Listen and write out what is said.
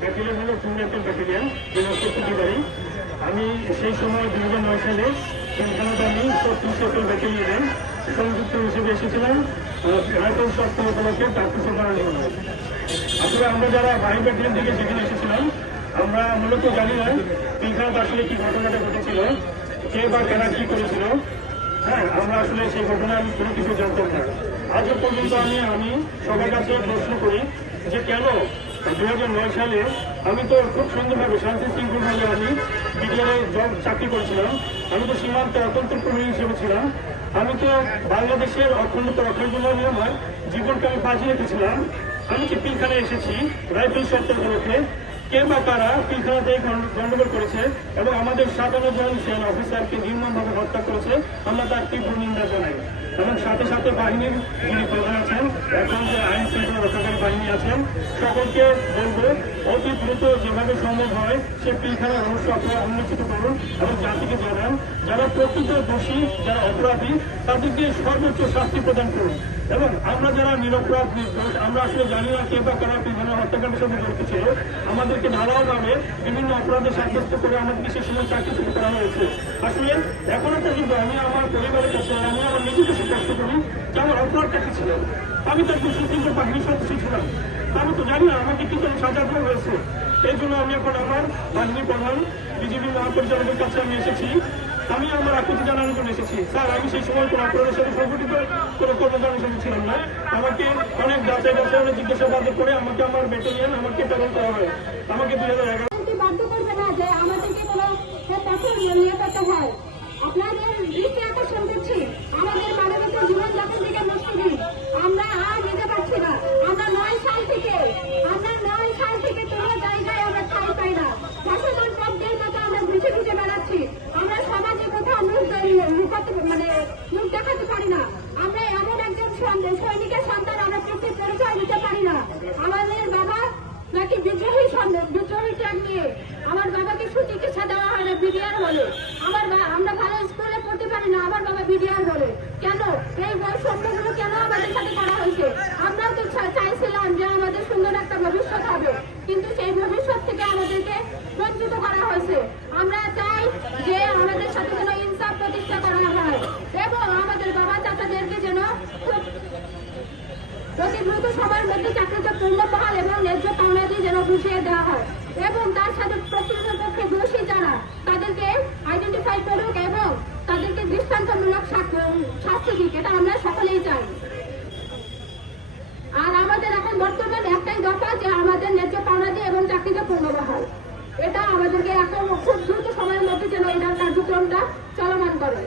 Battalion হলো ফুলমেন্টাল battalion বৃহস্পতিবারই আমি সেই সময় দুই হাজার নয় সালে পিলখানাতে আমি ছত্রিশ এপ্রিল ব্যাটালিয়নে সংযুক্ত হিসেবে এসেছিলাম। রাইফেল সপ্তাহ উপলক্ষে প্র্যাকটিস করার জন্য। আসলে আমরা যারা বাহিনী ব্যাটালিয়ন থেকে সেখানে এসেছিলাম, আমরা মূলত জানি না পিলখানাতে আসলে কি ঘটনাটা ঘটেছিল, কে বা কেনা কি করেছিল। হ্যাঁ আমরা আসলে সেই ঘটনার কোনো কিছু জানতাম না। আজও পর্যন্ত আমি আমি সবার কাছে প্রশ্ন করি যে কেন দুই হাজার নয় সালে আমি তো খুব সুন্দরভাবে শান্তি শৃঙ্খলভাবে আমি বিজ্ঞানে জব চাকরি করেছিলাম। আমি তো সীমান্তে অত্যন্ত কর্মী হিসেবে ছিলাম। আমি তো বাংলাদেশের অর্থনীতি রক্ষার জন্য আমি আমার জীবনকে আমি বাজিয়ে রেখেছিলাম। আমি যে পিলখানায় এসেছি রাইফেল সপ্তাহগুলোতে কে বা কারা পিলখানাতে গন্ডগোল করেছে এবং আমাদের সাতান্ন জন সেনা অফিসারকে নির্মমভাবে হত্যা করেছে, আমরা তার তীব্র নিন্দা জানাই। এবং সাথে সাথে বাহিনীর যিনি প্রধান আছেন, এখন যে আছেন, সকলকে বলব, অতি দ্রুত যেভাবে সম্ভব হয় সে পিলখানার রহস্য উন্মোচিত করুন এবং জাতিকে জানান, যারা প্রকৃত দোষী, যারা অপরাধী, তাদেরকে সর্বোচ্চ শাস্তি প্রদান করুন। এবং আমরা যারা নিরপরাধ, নির্দোষ, আমরা আসলে জানি না কে বা কারা বিভিন্ন হত্যাকাণ্ডের সাথে জড়িত ছিল, আমাদেরকে ঢালাওভাবে বিভিন্ন অপরাধে সাব্যস্ত করে আমাদেরকে সে সময় চাকরি শুরু করা হয়েছে। আসলে, এখনও পর্যন্ত আমি আমার পরিবারের কাছে, আমি আমার নিজের কাছে করি, যে আমার অপরাধটা কি ছিল? আমি তো সুশৃঙ্খ বাহিনীর সদস্য ছিলাম। আমি তো জানি না, আমাকে কি করে সাজা দেওয়া হয়েছে। এই জন্য আমি এখন আমার বাহিনী প্রধান, বিজেপি মহাপরিচালকের কাছে আমি এসেছি। আমি আমার আকুতি জানানোর জন্য এসেছি। স্যার, আমি সেই সময় কোনো আপনাদের সাথে সংগঠিত, কোনো কর্মচারীর সাথে ছিলাম না। আমাকে অনেক যাচাই বাছাই, অনেক জিজ্ঞাসাবাদ করে আমাকে আমার বেটালিয়ান আমাকে প্রেরণ করা হয়। আমাকে দুই হাজার এগারো বাধ্য আমাদেরকে কোনো নিয়ে করতে হয়। আপনাদের দৃষ্টি আকর্ষণ করছি আমাদের মানবিক জীবনযাপন থেকে মুশকিল আমরা আর নিতে পারছি না আমরা নয় সাল থেকে আমরা নয় সাল থেকে কোনো জায়গায় আমরা ঠাই পাই না প্রশাসন শব্দের মতো আমরা ঘুষে ঘুষে বেড়াচ্ছি আমরা সমাজে কোথাও মুখ ধরি- লুকাতে মানে মুখ দেখাতে পারি না আমরা এমন একজন সন্তান- সৈনিকের সন্তান আমরা প্রত্যেক পরিচয় দিতে পারি না আমাদের বাবা নাকি বিদ্রোহী সন্দেহ বিদ্রোহী নিয়ে। আমার বাবাকে সুচিকিৎসা দেওয়া হয় না বিডিআর বলে আমার আমরা ভালো স্কুলে পড়তে পারি না, আমার বাবা বিডিআর বলে কেন? এই বৈষম্যগুলো কেন আমাদের সাথে করা হয়েছে? আমরাও তো চাইছিলাম যে আমাদের সুন্দর একটা ভবিষ্যৎ হবে। কিন্তু সেই ভবিষ্যৎ থেকে আমাদেরকে বঞ্চিত করা হয়েছে। আমরা চাই যে আমাদের সাথে যেন ইনসাফ প্রতিষ্ঠা করা হয়। এবং আমাদের বাবা চাচাদেরকে যেন অতি দ্রুত সময়ের মধ্যে চাকরিতে পূর্ণ বহাল এবং ন্যায্য পাওনা দিয়ে যেন বুঝিয়ে দেওয়া হয়। এবং তার সাথে প্রকৃতপক্ষে দোষী যারা, তাদেরকে আইডেন্টিফাই করুক এবং তাদেরকে দৃষ্টান্তমূলক শাস্তি দিক, এটা আমরা সকলেই চাই। আর আমাদের এখন বর্তমান একটাই দফা যে আমাদের ন্যায্য পাওনা দিয়ে এবং চাকরিতে পূর্ণ বহাল এটা আমাদেরকে এখন খুব দ্রুত সময়ের মধ্যে যেন এটার কার্যক্রমটা চলমান করে।